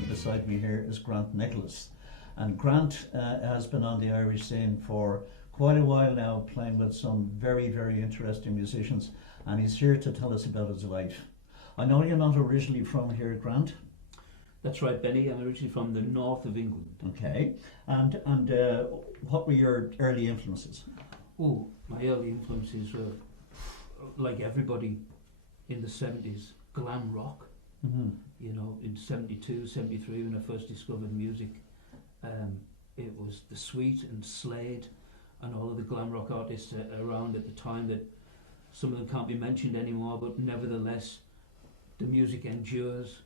and beside me here is Grant Nicholas. And Grant has been on the Irish scene for quite a while now, playing with some very, very interesting musicians, and he's here to tell us about his life. I know you're not originally from here, Grant. That's right, Benny. I'm originally from the north of England. Okay, and what were your early influences? Oh, my early influences were, like everybody in the 70s, glam rock. Mm-hmm. You know, in 72, 73, when I first discovered music, it was The Sweet and Slade and all of the glam rock artists around at the time that some of them can't be mentioned anymore, but nevertheless, the music endures.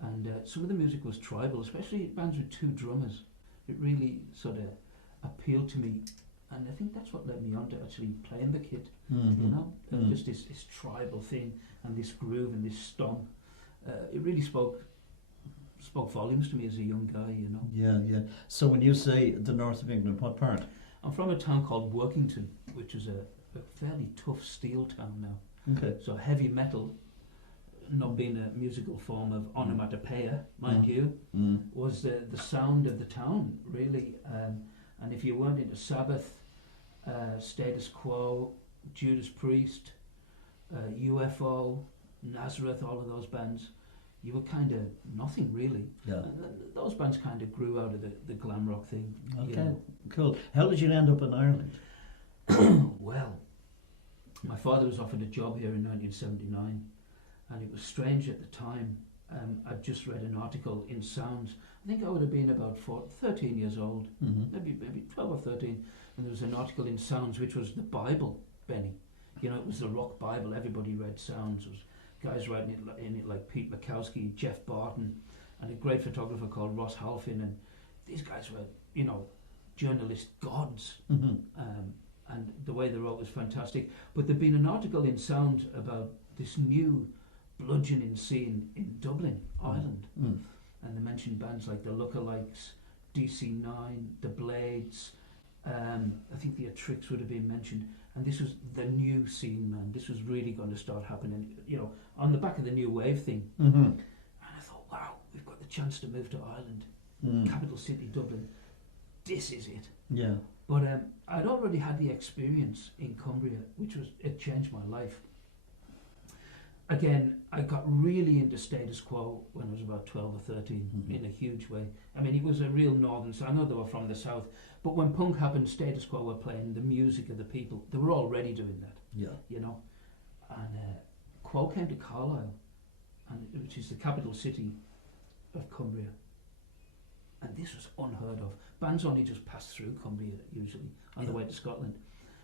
And some of the music was tribal, especially bands with two drummers. It really sort of appealed to me, and I think that's what led me on to actually playing the kit. Mm-hmm. You know, just this tribal thing and this groove and this stomp. It really spoke volumes to me as a young guy. You know. Yeah. So when you say the north of England, what part? I'm from a town called Workington, which is a fairly tough steel town now. Okay. So heavy metal, not being a musical form of onomatopoeia, mind you, was the sound of the town, really. And if you weren't into Sabbath, Status Quo, Judas Priest, UFO, Nazareth, all of those bands, you were kind of nothing, really. Yeah. And those bands kind of grew out of the glam rock thing. Okay, You know. cool. How did you end up in Ireland? Well, my father was offered a job here in 1979. And it was strange at the time. I'd just read an article in Sounds. I think I would have been about 13 years old, maybe 12 or 13. And there was an article in Sounds which was the Bible, Benny. You know, it was the rock Bible. Everybody read Sounds. There was guys writing in it like Pete Makowski, Jeff Barton, and a great photographer called Ross Halfin. And these guys were, you know, journalist gods. And the way they wrote was fantastic. But there'd been an article in Sound about this new bludgeoning scene in Dublin, Ireland. And they mentioned bands like the Lookalikes, DC9, the Blades, I think the Tricks would have been mentioned, and this was the new scene, man. This was really going to start happening, you know, on the back of the new wave thing. And I thought, wow, we've got the chance to move to Ireland, capital city Dublin. This is it. Yeah. But I'd already had the experience in Cumbria, it changed my life. Again, I got really into Status Quo when I was about 12 or 13 in a huge way. I mean, it was a real northern, so I know they were from the south, but when punk happened, Status Quo were playing the music of the people. They were already doing that, you know. And Quo came to Carlisle, which is the capital city of Cumbria. And this was unheard of. Bands only just passed through Cumbria, usually, on the way to Scotland.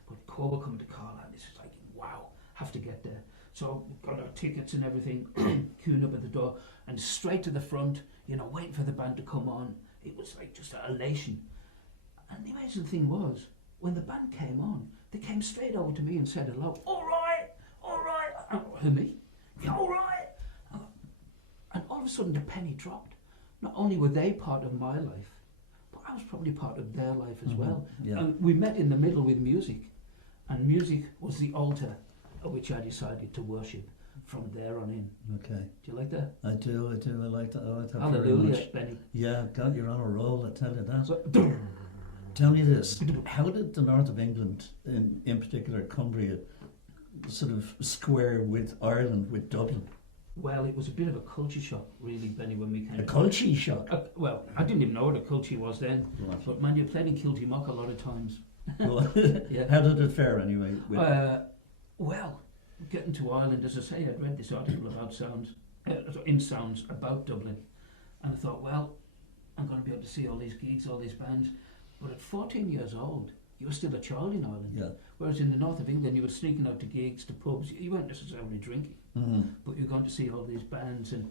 But Quo were coming to Carlisle, and this is like, wow, have to get there. So we got our tickets and everything, queuing up at the door, and straight to the front, you know, waiting for the band to come on. It was like just an elation. And the amazing thing was, when the band came on, they came straight over to me and said hello. All right. Who, me? Yeah, all right. And all of a sudden the penny dropped. Not only were they part of my life, but I was probably part of their life as well. Yeah. And we met in the middle with music, and music was the altar at which I decided to worship from there on in. Okay. Do you like that? I do. I like that. I like that very Hallelujah, much. Benny. Yeah, God, you're on a roll, I tell you that. Tell me this, how did the north of England, in particular Cumbria, sort of square with Ireland, with Dublin? Well, it was a bit of a culture shock, really, Benny, when we came. A culture shock? Well, I didn't even know what a culture was then. Right. But man, you played in Kiltymock a lot of times. Well, Yeah. how did it fare anyway? Well, getting to Ireland, as I say, I'd read this article about Sounds, in Sounds, about Dublin. And I thought, well, I'm going to be able to see all these gigs, all these bands. But at 14 years old, you were still a child in Ireland. Yeah. Whereas in the north of England, you were sneaking out to gigs, to pubs. You weren't necessarily drinking, but you were going to see all these bands, and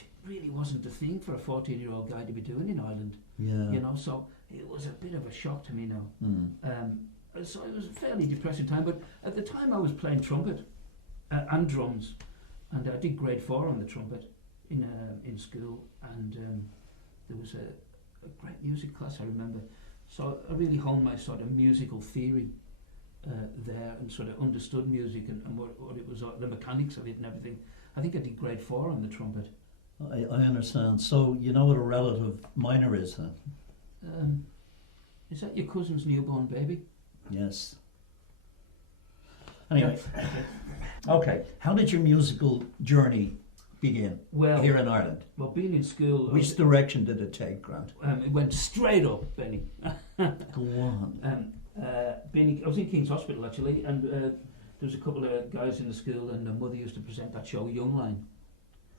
it really wasn't a thing for a 14-year-old guy to be doing in Ireland. Yeah. You know, so it was a bit of a shock to me now. So it was a fairly depressing time, but at the time I was playing trumpet and drums, and I did grade 4 on the trumpet in school, and there was a great music class, I remember. So I really honed my sort of musical theory there, and sort of understood music and what it was, the mechanics of it and everything. I think I did grade 4 on the trumpet, I understand. So you know what a relative minor is then? Is that your cousin's newborn baby? Yes. Anyway, okay. How did your musical journey begin Well, here in Ireland? well, being in school, Which direction did it take, Grant? it went straight up, Benny. Go on. I was in King's Hospital actually, and there was a couple of guys in the school, and the mother used to present that show, Youngline.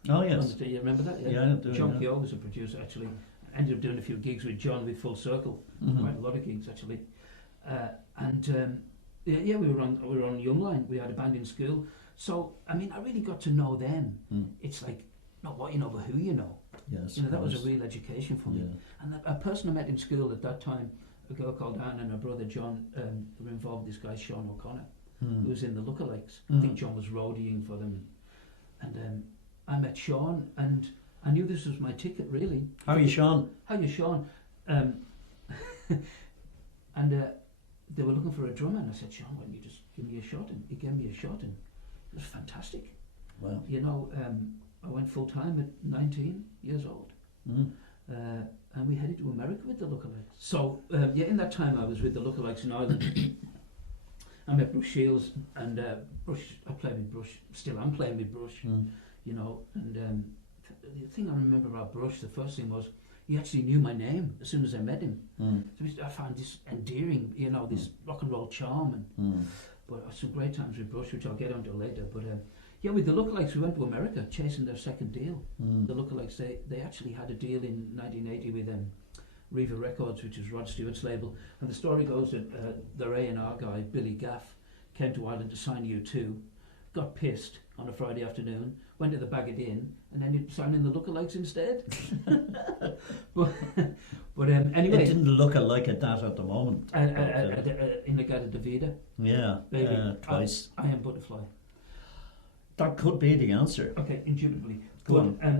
Oh yes. Do you remember that? Yeah, I do. John Keogh was a producer actually. Ended up doing a few gigs with John with Full Circle, quite a lot of gigs actually. We were on Youngline. We had a band in school, so I mean, I really got to know them. It's like not what you know, but who you know. Yes. You know, that was a real education for me. Yeah. And a person I met in school at that time, a girl called Anne and her brother John, were involved with this guy Sean O'Connor, who was in the Lookalikes. I think John was roadieing for them, and I met Sean, and I knew this was my ticket really. How are you, Sean? How are you, Sean? They were looking for a drummer, and I said, Sean, why don't you just give me a shot? And he gave me a shot, and it was fantastic. Wow. You know, I went full time at 19 years old, and we headed to America with the Lookalikes. So in that time I was with the Lookalikes in Ireland. I met Bruce Shields, and Bruce. I played with Bruce. Still, I'm playing with Bruce. You know, and the thing I remember about Bruce, the first thing was he actually knew my name as soon as I met him. So I found this endearing, you know, this rock and roll charm, and but some great times with Bruce, which I'll get onto later. But with the Lookalikes, we went to America chasing their second deal. The Lookalikes, they actually had a deal in 1980 with Riva Records, which is Rod Stewart's label. And the story goes that their A&R guy, Billy Gaff, came to Ireland to sign U2, got pissed on a Friday afternoon, went to the Baggett Inn, and ended up signing the Lookalikes instead. but anyway, It didn't look like a dat at the moment. in the Gada Davida, Yeah, baby, twice. I am Butterfly. That could be the answer. Okay, indubitably. Go on. I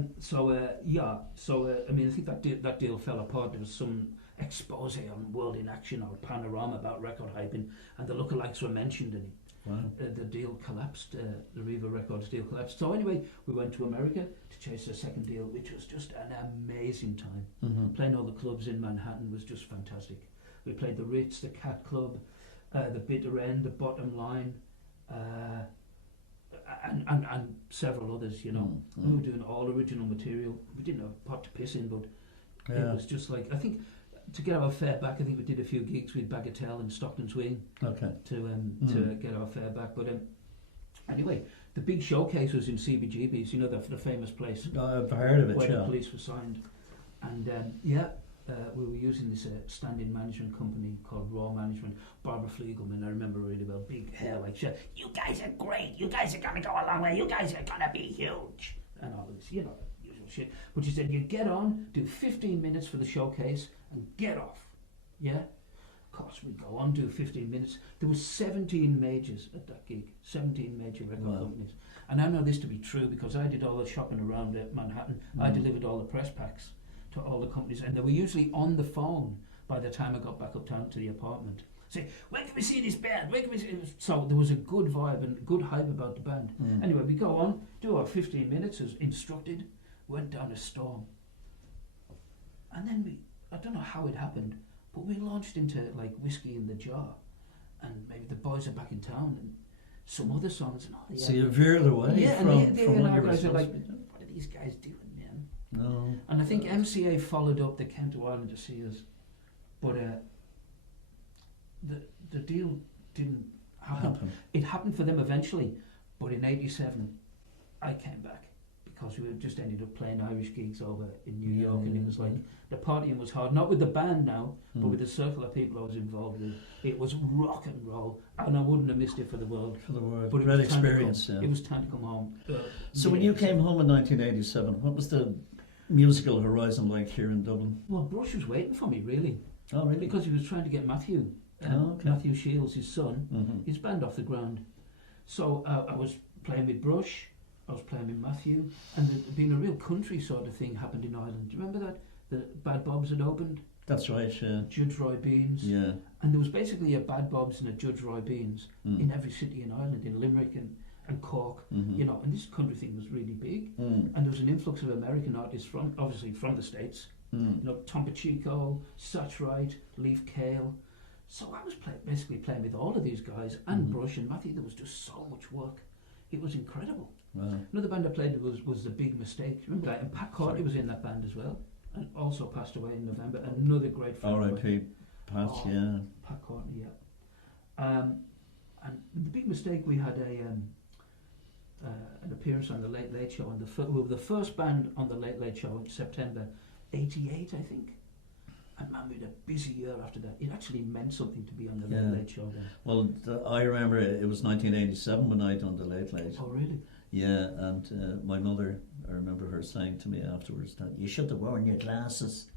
mean, I think that deal fell apart. There was some expose on World in Action or Panorama about record hyping, and the Lookalikes were mentioned in it. Wow. The deal collapsed, the Riva Records deal collapsed. So anyway, we went to America to chase the second deal, which was just an amazing time. Playing all the clubs in Manhattan was just fantastic. We played the Ritz, the Cat Club, the Bitter End, the Bottom Line, and several others, you know. We were doing all original material. We didn't have a pot to piss in, but it was just like, I think, to get our fare back, I think we did a few gigs with Bagatelle and Stockton Swing to get our fare back. But anyway, the big showcase was in CBGB's, you know, the famous place. I've heard of it, where the police were signed. And we were using this stand-in management company called Raw Management. Barbara Fliegelman, I remember really well, big hair like shit. You guys are great. You guys are going to go a long way. You guys are going to be huge. And all this, you know, usual shit. But she said, you get on, do 15 minutes for the showcase, and get off. Yeah? Of course, we go on, do 15 minutes. There was 17 majors at that gig. 17 major record companies. And I know this to be true because I did all the shopping around Manhattan. I delivered all the press packs to all the companies, and they were usually on the phone by the time I got back uptown to the apartment. Say, when can we see this band? When can we see this? So there was a good vibe and good hype about the band. Anyway, we go on, do our 15 minutes as instructed, went down a storm. And then I don't know how it happened, but we launched into like Whiskey in the Jar, and maybe the boys are back in town, and some other songs. And all. Yeah. So you veered away from what you were guys are like, supposed to be doing. what are these guys doing, man? No. And I think MCA followed up. They came to Ireland to see us, but the deal didn't happen. It happened for them eventually, but in '87, I came back because we just ended up playing Irish gigs over in New York, and it was like the partying was hard. Not with the band now, but with the circle of people I was involved with. It was rock and roll, and I wouldn't have missed it for the world. For the world. But Great experience. It was time to come home. So when you came home in 1987, what was the musical horizon like here in Dublin? Well, Brush was waiting for me, really. Oh, really? Because he was trying to get Matthew Shields, his son, his band off the ground. So I was playing with Brush, I was playing with Matthew, and there'd been a real country sort of thing happened in Ireland. Do you remember that? The Bad Bobs had opened. That's right, yeah. Judge Roy Beans. Yeah. And there was basically a Bad Bobs and a Judge Roy Beans in every city in Ireland, in Limerick and and Cork, Mm-hmm. you know, and this country thing was really big. Mm. And there was an influx of American artists from, obviously from the States, Mm. you know, Tom Pacheco, Satch Wright, Leif Cale. So I was basically playing with all of these guys, and Mhm. Brush and Matthew. There was just so much work. It was incredible. Wow. Another band I played with was The Big Mistake. Remember that? And Pat Courtney was in that band as well, and also passed away in November. Another great friend of mine. R.I.P. Pat, Oh. yeah. Pat Courtney, yeah. And The Big Mistake, we had an appearance on the Late Late Show, and we were the first band on the Late Late Show in September '88, I think. And man, we had a busy year after that. It actually meant something to be on the Yeah. Late Late Show then. Well, I remember it was 1987 when I done the Late Late. Oh, really? Yeah, and my mother, I remember her saying to me afterwards that you should have worn your glasses,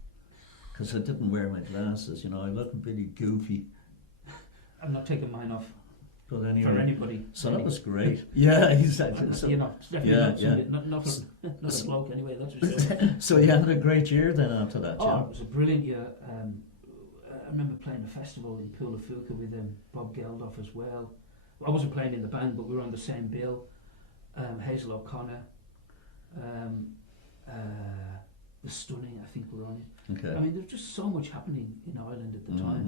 because I didn't wear my glasses. You know, I looked really goofy. I'm not taking mine off But anyway, for anybody. so that was great. Yeah, exactly. So, You know, it's definitely yeah, not somebody, not a bloke anyway, that's for sure. so you had a great year then after that, Oh, yeah? it was a brilliant year. I remember playing a festival in Poulafuca with Bob Geldof as well. I wasn't playing in the band, but we were on the same bill. Hazel O'Connor, The Stunning, I think were on it. Okay. I mean, there was just so much happening in Ireland at the time.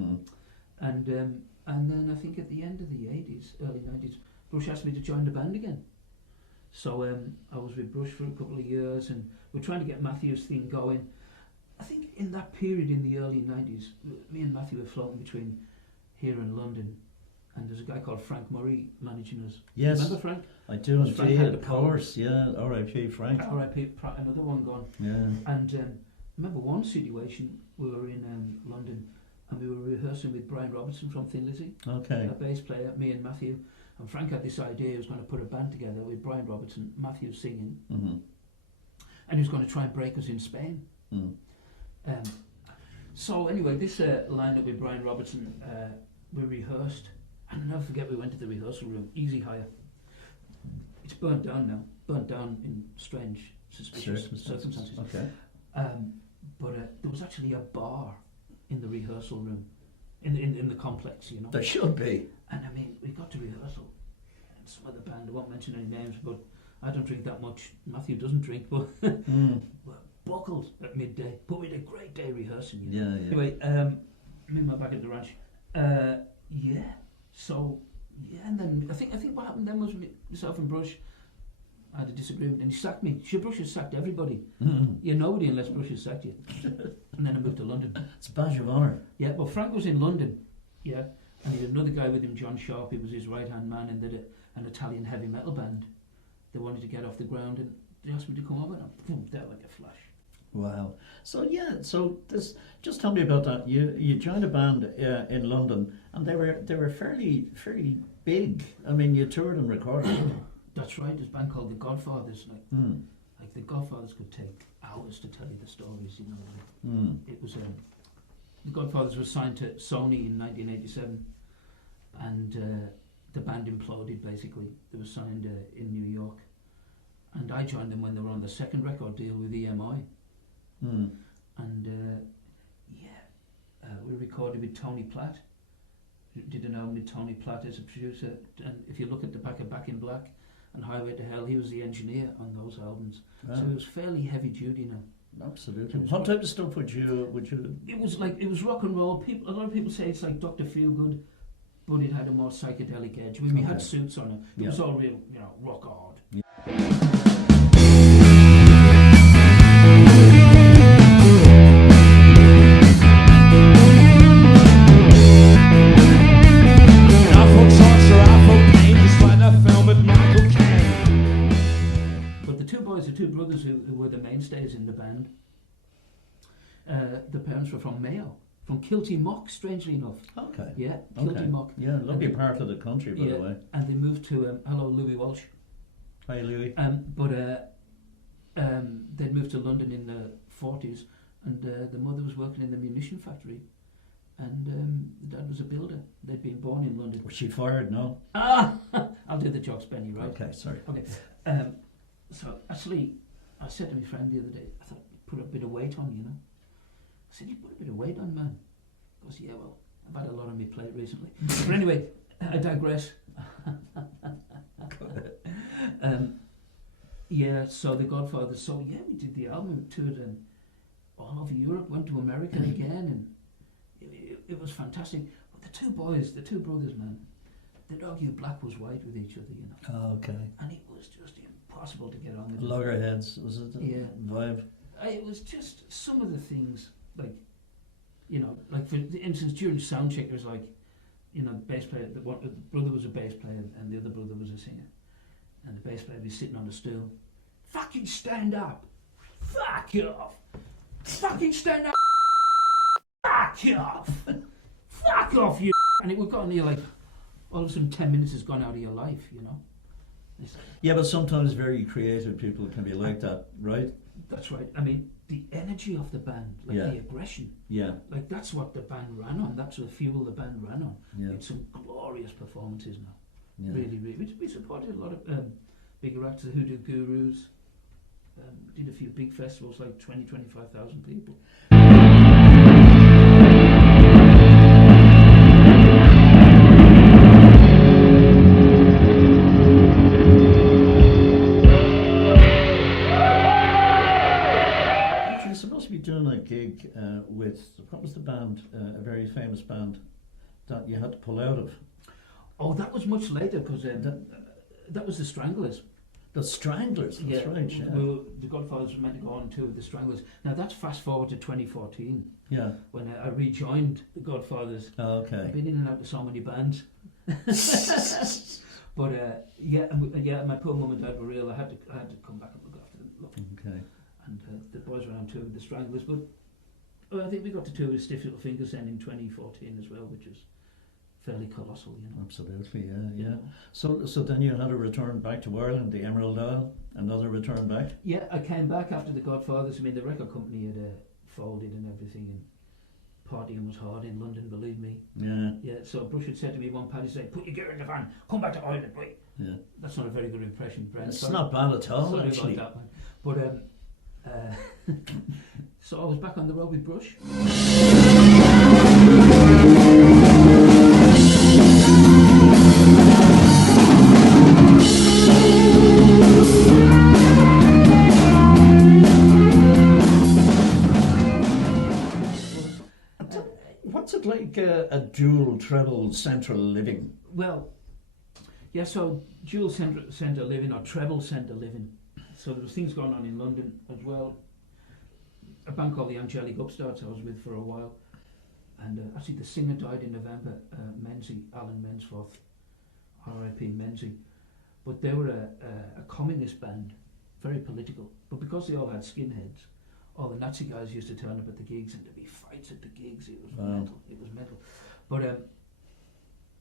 Mhm. And then I think at the end of the 80s, early 90s, Brush asked me to join the band again. So I was with Brush for a couple of years, and we're trying to get Matthew's thing going. I think in that period in the early 90s, me and Matthew were floating between here and London, and there's a guy called Frank Murray managing us. Yes, Remember Frank? I do Was Frank indeed, had of the course, yeah, R.I.P. Frank. R.I.P. Another one gone. Yeah. And remember one situation, we were in London, and we were rehearsing with Brian Robertson from Thin Lizzy, Okay. a bass player, me and Matthew. And Frank had this idea, he was going to put a band together with Brian Robertson, Matthew singing, Mm-hmm. and he was going to try and break us in Spain. Mm. So anyway, this lineup with Brian Robertson, we rehearsed, and I'll never forget, we went to the rehearsal room, easy hire. It's burnt down now, burnt down in strange, suspicious circumstances. Okay. But there was actually a bar in the rehearsal room, in the complex, you know. There should be. And I mean, we got to rehearsal, and some of the band, I won't mention any names, but I don't drink that much. Matthew doesn't drink, but Mm. we're buckled at midday. But we had a great day rehearsing. You know? Yeah, yeah. Anyway, me and my back at the ranch. Yeah. So yeah, and then I think what happened then was myself and Brush had a disagreement, and he sacked me. Brush has sacked everybody. Mm. You're nobody unless Brush has sacked you. And then I moved to London. It's a badge of honour. Yeah, well, Frank was in London, yeah, and he had another guy with him, John Sharp. He was his right-hand man, and did an Italian heavy metal band. They wanted to get off the ground, and they asked me to come over, and I'm there like a flash. Wow. So yeah, so this, just tell me about that. You joined a band in London, and they were fairly big. I mean, you toured and recorded. That's right. There's a band called the Godfathers. Mm. Like the Godfathers could take hours to tell you the stories. You know, Mm. it was the Godfathers was signed to Sony in 1987, and the band imploded. Basically, they were signed in New York, and I joined them when they were on the second record deal with EMI. Mm. And we recorded with Tony Platt. We did an album with Tony Platt as a producer, and if you look at the back of Back in Black and Highway to Hell, he was the engineer on those albums. Ah, So it was fairly heavy duty now. absolutely. What type of stuff would you? It was rock and roll. A lot of people say it's like Dr. Feelgood, but it had a more psychedelic edge. We had Okay. suits on it. It was all real, rock hard. But the two brothers who were the mainstays in the band, the parents were from Mayo, from Kilty-Mock, strangely enough. Okay. Yeah, Okay. Kilty-Mock. Yeah, lovely part of the country, by Yeah, the way. and they moved to, hello Louis Walsh. Hi, Louis. But they'd moved to London in the 40s, and the mother was working in the munition factory, and the dad was a builder. They'd been born in London. Was she fired? No. Ah, I'll do the jokes, Benny, right? Okay, sorry. Okay. So actually, I said to my friend the other day, I thought, put a bit of weight on, you know. I said, you put a bit of weight on, man. He goes, yeah, well, I've had a lot on my plate recently. But anyway, I digress. Yeah, so the Godfathers. So yeah, we did the album, toured all over Europe, went to America again, and it was fantastic. But the two brothers, man, they'd argue black was white with each other, you know. Oh, okay. And it was just impossible to get on with. Loggerheads, was it? Yeah. Vibe. It was just some of the things, like, you know, like for instance, during soundcheck, it was like, you know, the bass player, the brother was a bass player and the other brother was a singer. And the bass player was sitting on a stool. Fucking stand up! Fuck you off! Fucking stand up! Fuck you off! Fuck off, you! And it would go on there like, all of a sudden 10 minutes has gone out of your life, you know? Yeah, but sometimes very creative people can be like that, right? That's right. I mean, the energy of the band, like the aggression. Yeah. Like that's what the band ran on. That's the fuel the band ran on. Yeah. It's some glorious performances now. Yeah. Really, really. We supported a lot of bigger acts, the Hoodoo Gurus. Did a few big festivals, like 25,000 people. You're supposed to be doing a gig with, what was the band, a very famous band that you had to pull out of? Oh, that was much later, because that was the Stranglers. The Stranglers, that's right, yeah. The Godfathers were meant to go on tour with the Stranglers. Now that's fast forward to 2014. Yeah. When I rejoined the Godfathers. Oh, okay. I've been in and out of so many bands. But my poor mum and dad were ill. I had to come back and look after them. Okay. And the boys were on tour with the Stranglers. But I think we got to tour with Stiff Little Fingers then in 2014 as well, which was fairly colossal, you know. Absolutely, yeah. So then you had to return back to Ireland, the Emerald Isle, another return back? Yeah, I came back after the Godfathers. I mean, the record company had folded and everything, and partying was hard in London, believe me. Yeah. Yeah, so Brush had said to me one party, said, put your gear in the van, come back to Ireland, right? Yeah. That's not a very good impression, Brent. It's not bad at all, Sorry actually. about that, man. But, so I was back on the road with Brush. What's it like a dual treble central living? Well, yeah, so dual centre living or treble centre living. So there was things going on in London as well. A band called the Angelic Upstarts I was with for a while. And actually the singer died in November, Menzies, Alan Mensforth, R.I.P. Menzies. But they were a communist band, very political. But because they all had skinheads, all the Nazi guys used to turn up at the gigs and there'd be fights at the gigs. It was mental. It was mental. But I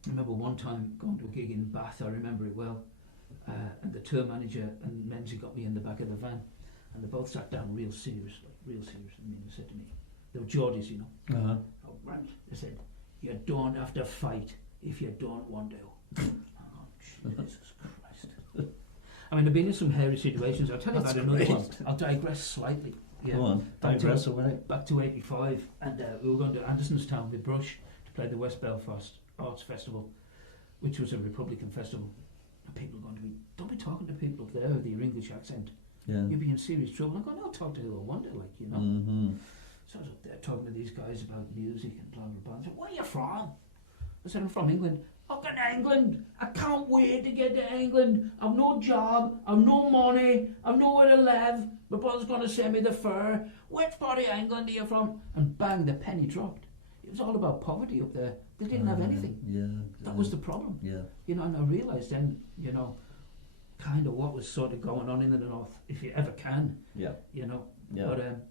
remember one time going to a gig in Bath, I remember it well, and the tour manager and Menzies got me in the back of the van, and they both sat down real serious. I mean, they said to me, they were Geordies, you know. Uh-huh. Oh, right. They said, you don't have to fight if you don't want to. Oh, Jesus Christ. I mean, I've been in some hairy situations. I'll tell you about another one. I'll digress slightly. Yeah. Go on, digress away. Back to 85, and we were going to Andersonstown with Brush to play the West Belfast Arts Festival, which was a Republican festival. And people were going to be, don't be talking to people up there with your English accent. Yeah. You'll be in serious trouble. I'm going, I'll talk to who I want to, like, you know. Mm-hmm. So I was up there talking to these guys about music and blah, blah, blah. I said, where are you from? I said, I'm from England. Fucking England! I can't wait to get to England. I've no job, I've no money, I've nowhere to live. My brother's going to send me the fare. Which part of England are you from? And bang, the penny dropped. It was all about poverty up there. They didn't have anything. Yeah. That was the problem. Yeah. You know, and I realised then, you know, kind of what was sort of going on in the north, if you ever can. Yeah. You know. Yeah. But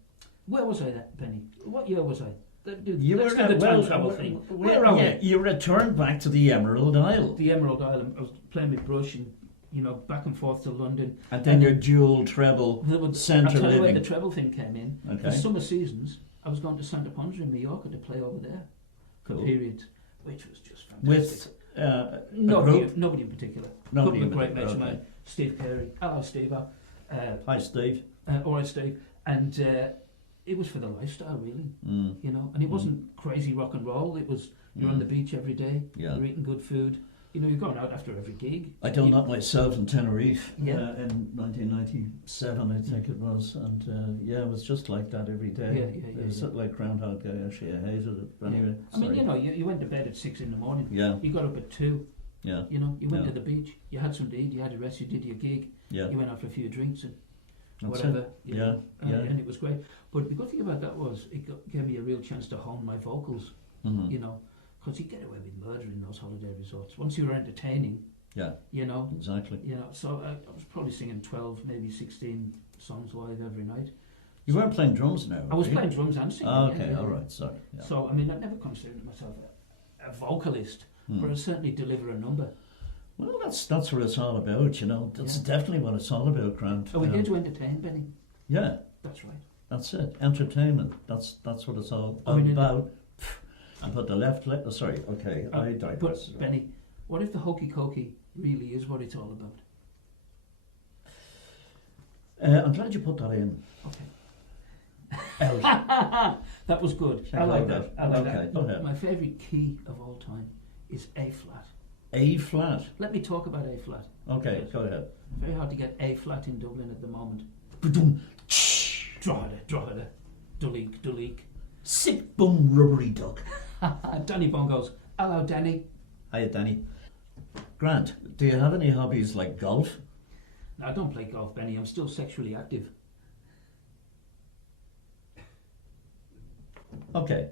where was I that Penny? What year was I? You Let's were do the time well, travel thing. Where are we? You returned back to the Emerald Isle. The Emerald Isle. I was playing with Brush and, you know, back and forth to London. And then your dual treble centre I'll tell you where living. the treble thing came in. Okay. The summer seasons, I was going to Santa Ponsa in Mallorca to play over there for Cool. periods, which was just fantastic. With nobody in particular. Nobody Couple in of great mates of okay. mine. Steve Carey. Hello, Steve. Hi, Steve. All right, Steve. And it was for the lifestyle, really. Mm. You know, and it wasn't crazy rock and roll. It was you're on the beach every day. Yeah. You're eating good food. You know, you're going out after every gig. I done that myself in Tenerife Yeah. in 1997, I think it was, and it was just like that every day. It was sort of like Groundhog Day. Actually, I hated it. But anyway, I mean, you know, you went to bed at 6 in the morning. Yeah. You got up at 2. Yeah. You know, you went to the beach. You had some to eat. You had a rest. You did your gig. Yeah. You went out for a few drinks and That's whatever. it. You know, Yeah. and it was great. But the good thing about that was gave me a real chance to hone my vocals. Mm-hmm. You know, because you get away with murder in those holiday resorts. Once you were entertaining, you know. Exactly. You know, so I was probably singing 12, maybe 16 songs live every night. You weren't playing drums now, I was were you? playing drums and singing. Oh, okay, all right, sorry. Yeah. So, I mean, I never considered myself a vocalist, but I certainly deliver a number. Well, that's what it's all about, you know. That's definitely what it's all about, Grant. So we're here to entertain, Benny. Yeah. That's right. That's it. Entertainment. That's what it's all about. And put the left leg. Sorry. Okay. I digress. But Benny, what if the hokey cokey really is what it's all about? I'm glad you put that in. Okay. That was good. I like that. I like that. Go ahead. My favourite key of all time is A flat. A flat. Let me talk about A flat. Okay. Go ahead. Very hard to get A flat in Dublin at the moment. Drogheda. Duleek. Sick bum rubbery duck. Danny Bongos. Hello, Danny. Hiya, Danny. Grant, do you have any hobbies like golf? No, I don't play golf, Benny. I'm still sexually active. Okay.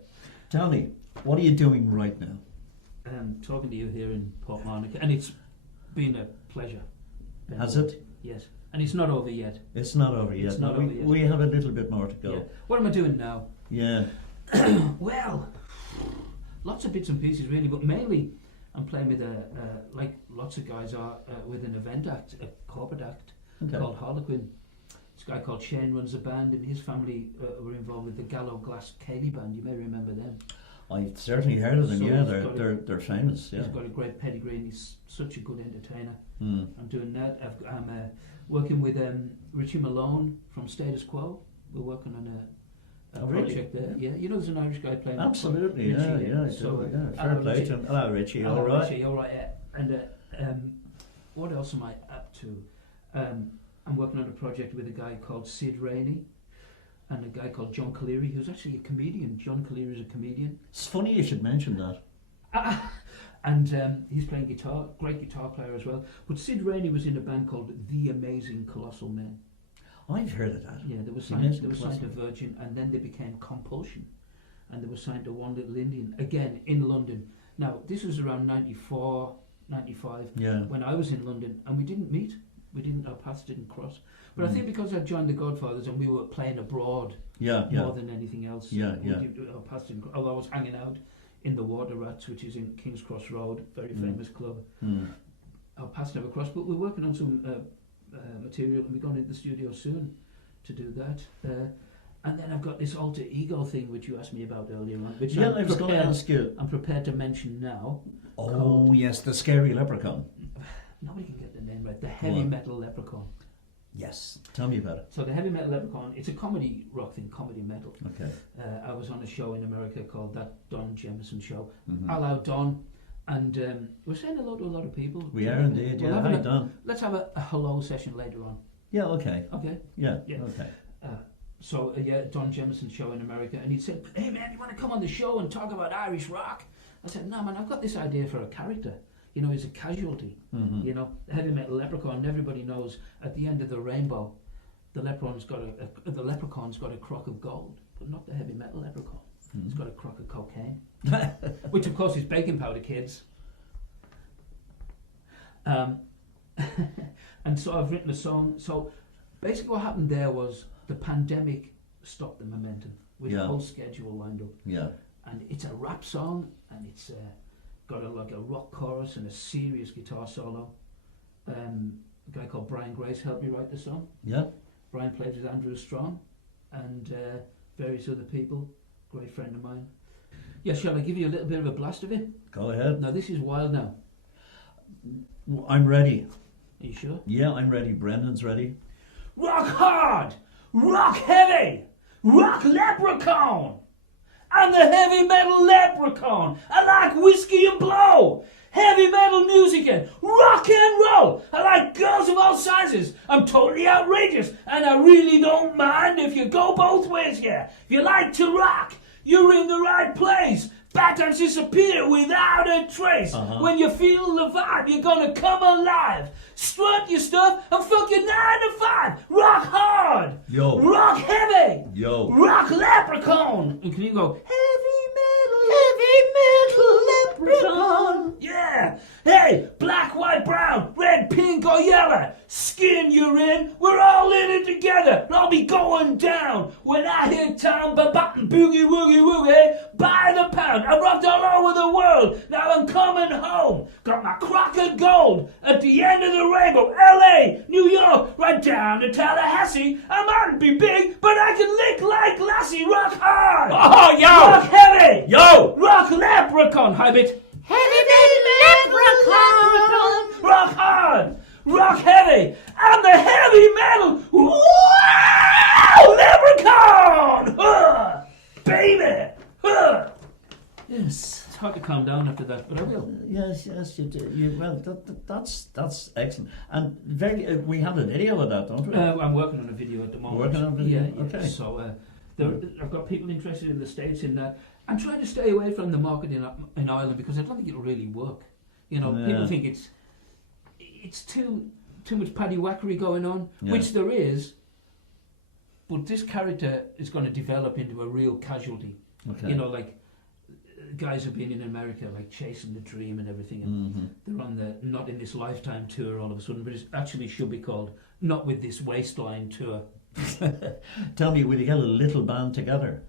Tell me, what are you doing right now? Talking to you here in Port Monica, and it's been a pleasure. Benny. Has it? Yes. And it's not over yet. It's not over yet. It's not over yet. We have a little bit more to go. Yeah. What am I doing now? Yeah. Well, lots of bits and pieces really, but mainly I'm playing with like lots of guys are, with an event act, a corporate act called Harlequin. This guy called Shane runs a band, and his family were involved with the Gallo Glass Cayley band. You may remember them. I've certainly heard of them. So yeah, they're famous. Yeah. He's got a great pedigree, and he's such a good entertainer. Mm. I'm doing that. I'm working with Richie Malone from Status Quo. We're working on a project there. Yeah, you know, there's an Irish guy playing. Absolutely, Richie, yeah. So, fair play to him. Hello, Richie. All right. Richie, all right. Yeah. And what else am I up to? I'm working on a project with a guy called Sid Rainey and a guy called John Cleary, who's actually a comedian. John Cleary is a comedian. It's funny you should mention that. And he's playing guitar, great guitar player as well. But Sid Rainey was in a band called The Amazing Colossal Men. I've heard of that. Yeah, they were signed to Virgin, and then they became Compulsion, and they were signed to One Little Indian, again in London. Now, this was around 94, 95, when I was in London, and we didn't meet. Our paths didn't cross. But I think because I joined the Godfathers and we were playing abroad more than anything else, our paths didn't cross. Although I was hanging out in the Water Rats, which is in King's Cross Road, very famous club. Our paths never crossed, but we're working on some material, and we're going into the studio soon to do that. And then I've got this alter ego thing, which you asked me about earlier on. Which I was going to ask you. I'm prepared to mention now. Oh, yes, the scary leprechaun. Nobody can get the name right. The Heavy Metal Leprechaun. Yes, tell me about it. So the Heavy Metal Leprechaun, it's a comedy rock thing, comedy metal. Okay. I was on a show in America called That Don Jemison Show. Mm-hmm. Hello, Don. And we're saying hello to a lot of people. We are indeed, yeah. Hi, Don. Let's have a hello session later on. Yeah, okay. Okay? Yeah, okay. So, Don Jemison Show in America, and he said, hey man, you want to come on the show and talk about Irish rock? I said, no man, I've got this idea for a character. You know, he's a casualty. Mm-hmm. You know, the Heavy Metal Leprechaun, and everybody knows at the end of the rainbow, the leprechaun's got a crock of gold, but not the Heavy Metal Leprechaun. Mm-hmm. He's got a crock of cocaine, which of course is baking powder, kids. And so I've written a song. So basically what happened there was the pandemic stopped the momentum with the whole schedule lined up. Yeah. And it's a rap song, and it's got a rock chorus and a serious guitar solo. A guy called Brian Grace helped me write the song. Yeah. Brian plays with Andrew Strong and various other people. Great friend of mine. Yeah, shall I give you a little bit of a blast of it? Go ahead. Now this is wild now. I'm ready. Are you sure? Yeah, I'm ready. Brendan's ready. Rock hard! Rock heavy! Rock leprechaun! I'm the Heavy Metal Leprechaun! I like whiskey and blow! heavy metal music and rock and roll. I like girls of all sizes. I'm totally outrageous, and I really don't mind if you go both ways here. If you like to rock, you're in the right place. Patterns disappear without a trace. When you feel the vibe, you're gonna come alive. Strut your stuff and fuck your 9 to 5. Rock hard. Yo. Rock heavy. Yo. Rock leprechaun. And can you go, heavy metal leprechaun? Yeah. Hey, black, white, brown, red, pink or yellow. Skin you're in, we're all in it together. I'll be going down. When I hit town, ba-bop, boogie, woogie, woogie, by the pound. I rocked all over the world, now I'm coming home. Got my crock of gold at the end of the rainbow. LA, New York, right down to Tallahassee. I might be big, but I can lick like Lassie. Rock hard. Oh, yo. Rock heavy. Yo. Rock leprechaun. Hi, bit. Heavy leprechaun. Rock hard. Rock heavy. I'm the heavy metal. Wow! Leprechaun. Baby. Yes. It's hard to calm down after that, but I will. Yes, you do. Well, that's excellent. And very, we have a video of that, don't we? I'm working on a video at the moment. Working on a video? Yeah. Okay. So I've got people interested in the States in that. I'm trying to stay away from the market in Ireland because I don't think it'll really work. You know, people think it's too much paddy-whackery going on, which there is. But this character is going to develop into a real casualty. Okay. You know, like guys have been in America, like chasing the dream and everything, and they're on the Not in This Lifetime tour all of a sudden, but it actually should be called Not With This Waistline tour. Tell me, will you get a little band together?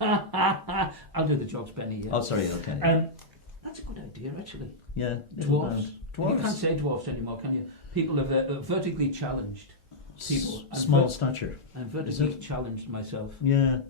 I'll do the jokes, Benny. Yeah. Oh, sorry, okay. That's a good idea, actually. Yeah. Dwarfs. Dwarfs. You can't say dwarfs anymore, can you? People have vertically challenged people. Small stature. I'm vertically challenged myself. Yeah.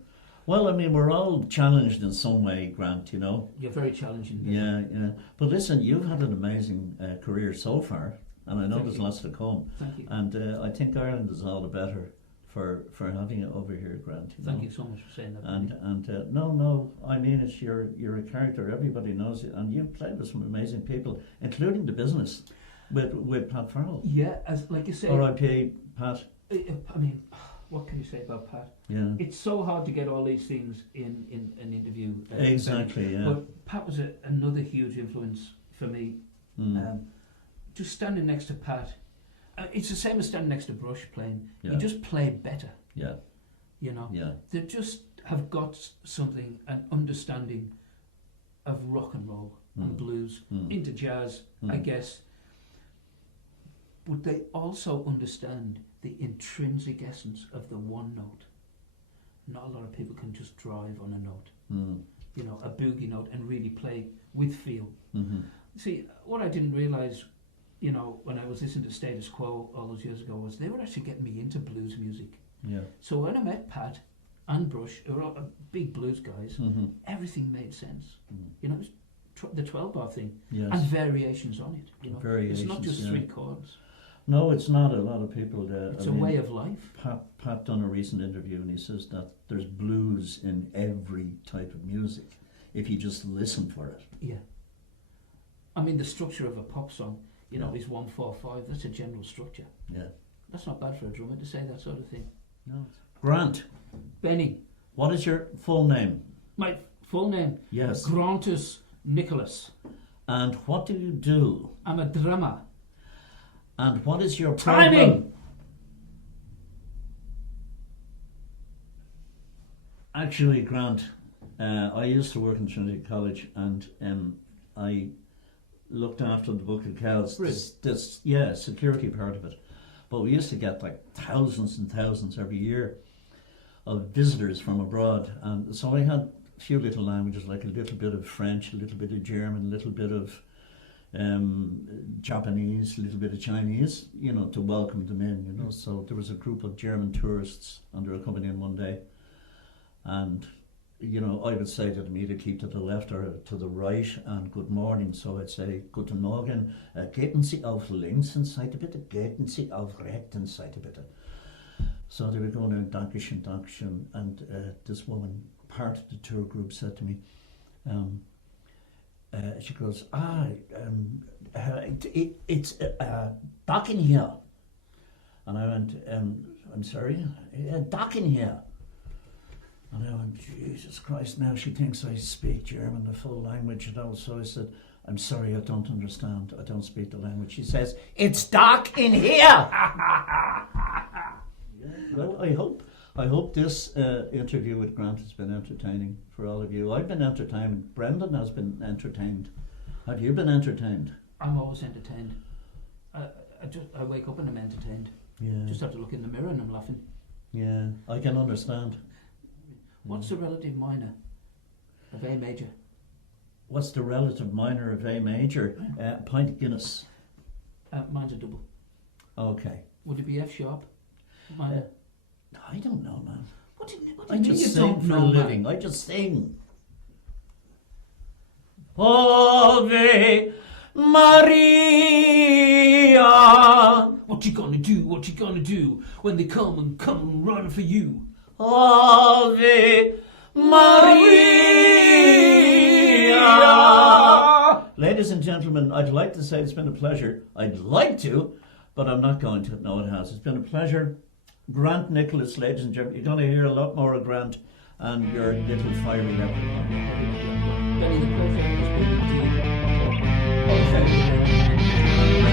Well, I mean, we're all challenged in some way, Grant, you know. You're very challenging. Yeah. But listen, you've had an amazing career so far, and I know there's lots to come. Thank you. And I think Ireland is all the better for having it over here, Grant. Thank you so much for saying that. And no, I mean it. You're a character. Everybody knows it, and you've played with some amazing people, including the business with Pat Farrell. Yeah, as like you say. R.I.P. Pat. I mean, what can you say about Pat? Yeah. It's so hard to get all these things in an interview. Exactly. Yeah. But Pat was another huge influence for me. Just standing next to Pat. It's the same as standing next to Brush playing. Yeah. You just play better. Yeah. You know? Yeah. They just have got something, an understanding of rock and roll and blues, into jazz, I guess. But they also understand the intrinsic essence of the one note. Not a lot of people can just drive on a note. You know, a boogie note and really play with feel. See, what I didn't realise, you know, when I was listening to Status Quo all those years ago, was they were actually getting me into blues music. Yeah. So when I met Pat and Brush, who were all big blues guys, everything made sense. You know, it was the 12-bar thing, Yes. and variations on it. You know, Variations, it's not just yeah. 3 chords. No, it's not. A lot of people. It's a way of life. Pat done a recent interview, and he says that there's blues in every type of music if you just listen for it. Yeah. I mean, the structure of a pop song, you know, is 1-4-5. That's a general structure. Yeah. That's not bad for a drummer to say that sort of thing. No. Grant, Benny, what is your full name? my full name, Yes. Grantus Nicholas. And what do you do? I'm a drummer. And what is your Timing! problem? Actually, Grant, I used to work in Trinity College, and I looked after the Book of Kells. Really? Security part of it. But we used to get like thousands and thousands every year of visitors from abroad, and so I had a few little languages, like a little bit of French, a little bit of German, a little bit of Japanese, a little bit of Chinese, you know, to welcome them in, you know. So there was a group of German tourists under a company in one day, and you know, I would say to them either keep to the left or to the right, and good morning. So I'd say Guten Morgen, gehen Sie auf links and Seite bitte, gehen Sie auf rechten Seite bitte. So they were going in Dankeschön, Dankeschön, and this woman, part of the tour group, said to me, she goes, it's docking here. And I went, I'm sorry, docking here. And I went, Jesus Christ, now she thinks I speak German, the full language and all. So I said, I'm sorry, I don't understand. I don't speak the language. She says, it's dark in here. Well, I hope this interview with Grant has been entertaining for all of you. I've been entertained. Brendan has been entertained. Have you been entertained? I'm always entertained. I wake up and I'm entertained. Yeah. Just have to look in the mirror and I'm laughing. Yeah, I can understand. What's the relative minor of A major? What's the relative minor of A major? Pint of Guinness. Mine's a double. Okay. Would it be F sharp? Minor. I don't know, man. What do you I mean just you sing don't for know, a man? living. I just sing. Ave Maria. What you gonna do? What you gonna do when they come and run for you? Ave Maria. Ladies and gentlemen, I'd like to say it's been a pleasure. I'd like to, but I'm not going to. No, it has. It's been a pleasure. Grant Nicholas, ladies and gentlemen. You're going to hear a lot more of Grant and your little fiery leprechaun. Benny, the pleasure has been indeed. Okay.